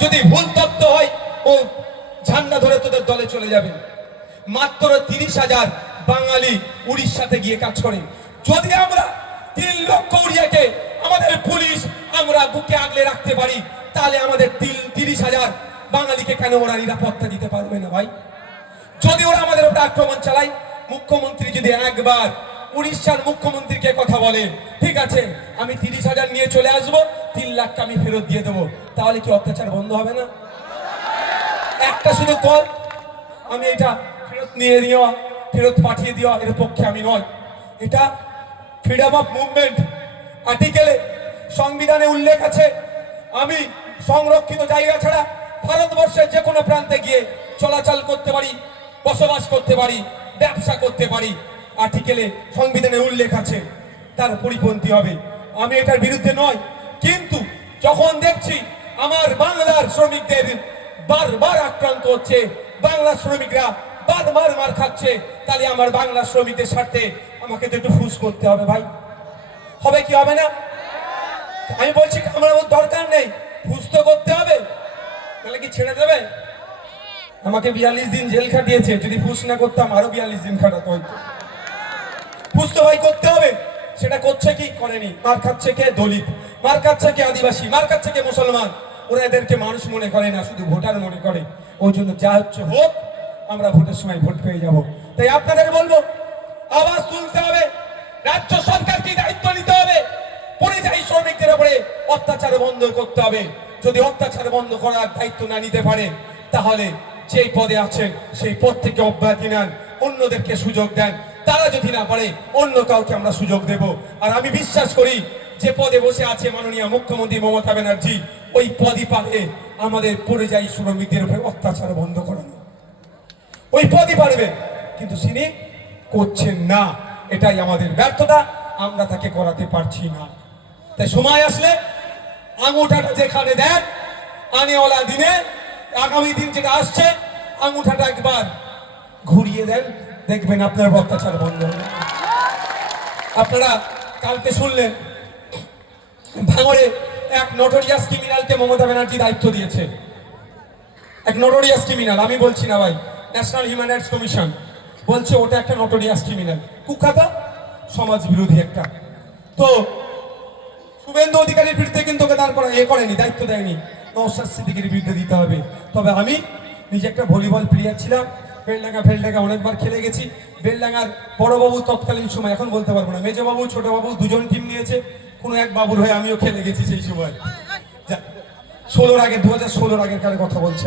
যদি ভুল তথ্য হয় ও ঝান্ডা ধরে তোদের দলে চলে যাবে। মাত্র 30,000 বাঙালি উড়িষ্যাতে গিয়ে কাজ করে। যদি আমরা 3 লক্ষ উড়িয়াকে আমাদের পুলিশ আমরা বুকে আগলে রাখতে পারি, তাহলে আমাদের 30,000 বাঙালিকে কেন ওরা নিরাপত্তা দিতে পারবে না ভাই? যদি ওরা আমাদের উপর আক্রমণ চালায়, মুখ্যমন্ত্রী যদি একবার উড়িষ্যার মুখ্যমন্ত্রীকে কথা বলে, ঠিক আছে আমি 30,000 নিয়ে চলে আসবো, 3 লাখ আমি ফেরত দিয়ে দেবো, তাহলে কি অত্যাচার বন্ধ হবে না? একটা শুধু কল আমি এটা ফেরত নিয়ে নেওয়া, ফেরত পাঠিয়ে দেওয়া এর পক্ষে আমি নয়। এটা ফ্রিডম অফ মুভমেন্ট আর্টিকেলে সংবিধানে উল্লেখ আছে, আমি সংরক্ষিত জায়গা ছাড়া ভারতবর্ষের যে কোনো প্রান্তে গিয়ে চলাচল করতে পারি, বসবাস করতে পারি, ব্যবসা করতে পারি। আর্টিকেলে সংবিধানে উল্লেখ আছে, তার পরিপন্থী হবে। আমি এটার বিরুদ্ধে নয়, কিন্তু যখন দেখছি আমার বাংলার শ্রমিকদের বারবার আক্রান্ত হচ্ছে, বাংলা শ্রমিকরা বারবার মার খাচ্ছে, তাহলে আমার বাংলা শ্রমিকদের স্বার্থে আমাকে তো একটু ফুস করতে হবে ভাই। হবে কি হবে না? আমি বলছি আমার দরকার নেই, ফুস তো করতে হবে, তাহলে কি ছেড়ে দেবে? আমাকে 42 দিন জেল খাটিয়েছে, যদি ফুস না করতাম আরো 42 দিন খাটাতো হয়তো। ফুস তো ভাই করতে হবে। সেটা করছে কি? করেনি। মার খাচ্ছে কে? দলিত। মার খাচ্ছে কে? আদিবাসী। মার খাচ্ছে কে? মুসলমান। ওরা এদেরকে মানুষ মনে করে না, শুধু ভোটার মনে করে। ওই জন্য যা হচ্ছে হোক, আমরা ভোটের সময় ভোট পেয়ে যাব। তাই আপনাদের বলবো, আওয়াজ তুলতে হবে, রাজ্য সরকারকে দায়িত্ব নিতে হবে, পরিযায়ী শ্রমিকদের উপরে অত্যাচার বন্ধ করতে হবে। যদি অত্যাচার বন্ধ করার দায়িত্ব না নিতে পারে, তাহলে যেই পদে আছেন সেই পদ থেকে অব্যাহতি নেন, অন্যদেরকে সুযোগ দেন। তারা যদি না পারে, অন্য কাউকে আমরা সুযোগ দেব। আর আমি বিশ্বাস করি, যে পদে বসে আছে মাননীয় মুখ্যমন্ত্রী মমতা ব্যানার্জি, ওই পদই পারে আমাদের পরিযায়ী শ্রমিকদের উপরে অত্যাচার বন্ধ করানো। ওই পদই পারবে, কিন্তু তিনি করছেন না। এটাই আমাদের ব্যর্থতা, আমরা তাকে করাতে পারছি না। তাই সময় আসলে আঙুঠাটা যেখানে দেন, আনেওয়ালা দিনে, আগামী দিন যেটা আসছে, আঙুঠাটা একবার ঘুরিয়ে দেন, দেখবেন আপনার অত্যাচার বন্ধ হবে। আপনারা কালকে শুনলেন ভাঙড়ে এক নোটোরিয়াস ক্রিমিনালকে মমতা ব্যানার্জি দায়িত্ব দিয়েছে। এক নোটোরিয়াস ক্রিমিনাল, আমি বলছি না ভাই, ন্যাশনাল হিউম্যান রাইটস কমিশন বলছে ওটা একটা নোটোরিয়াস ক্রিমিনাল, কুখ্যাত সমাজ বিরোধী একটা। তো শুভেন্দু অধিকারীর বিরুদ্ধে কিন্তু ওকে দাঁড় করা করেনি, দায়িত্ব দেয়নি। নওশাদ সিদ্দিকীর বিরুদ্ধে দিতে হবে। তবে আমি নিজে একটা ভলিবল প্লেয়ার ছিলাম, বেলডাঙ্গা অনেকবার খেলে গেছি। বেলডাঙ্গার বড়বাবু তৎকালীন সময়, এখন বলতে পারবো না, মেজবাবু ছোটবাবু দুজন টিম নিয়েছে, কোনো এক বাবুর হয়ে আমিও খেলে গেছি সেই সময়। 2016 আগের কথা বলছি।